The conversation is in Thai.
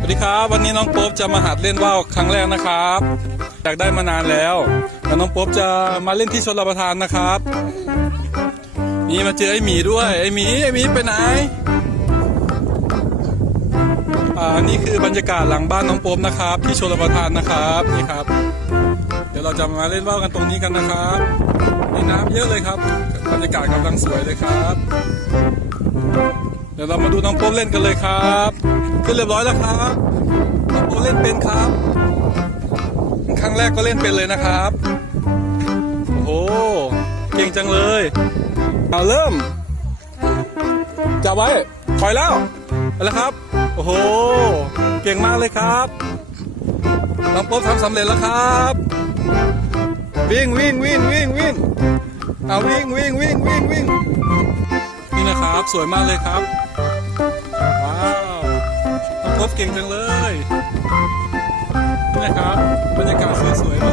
สวัสดีครับ วันนี้น้องโป๊บจะมาหัดเล่นว่าวครั้งแรกนะครับอยากได้มานานแล้วแล้วน้องโป๊บจะมาเล่นที่ชลประทานนะครับ นี่มาเจอไอหมีด้วยไอหมีไอหมีไปไหนอ่านี่คือบรรยากาศหลังบ้านน้องโป๊บนะครับ ที่ชลประทานนะครับนี่ครับ เดี๋ยวเราจะมาเล่นว่าวกันตรงนี้กันนะครับมีน้ำเยอะเลยครับ บรรยากาศกำลังสวยเลยครับ ดี๋ยวเรามาดูน้องโป๊บเล่นกันเลยครับขึ้นเรียบร้อยแล้วครับน้องโป๊บเล่นเป็นครับ ครั้งแรกก็เล่นเป็นเลยนะครับโอ้โหเก่งจังเลยเอาเริ่มจับไว้ปล่อยแล้วไปแล้วครับ โอ้โห เก่งมากเลยครับน้องโป๊บทำสำเร็จแล้วครับ วิ่งวิ่งวิ่งวิ่งวิ่งเอาวิ่งวิ่งวิ่งวิ่งวิ่งับสวยมากเลยครับ ว้าวน้องพบเก่งจังเลยนี่นะครับบรรยากาศสวยๆ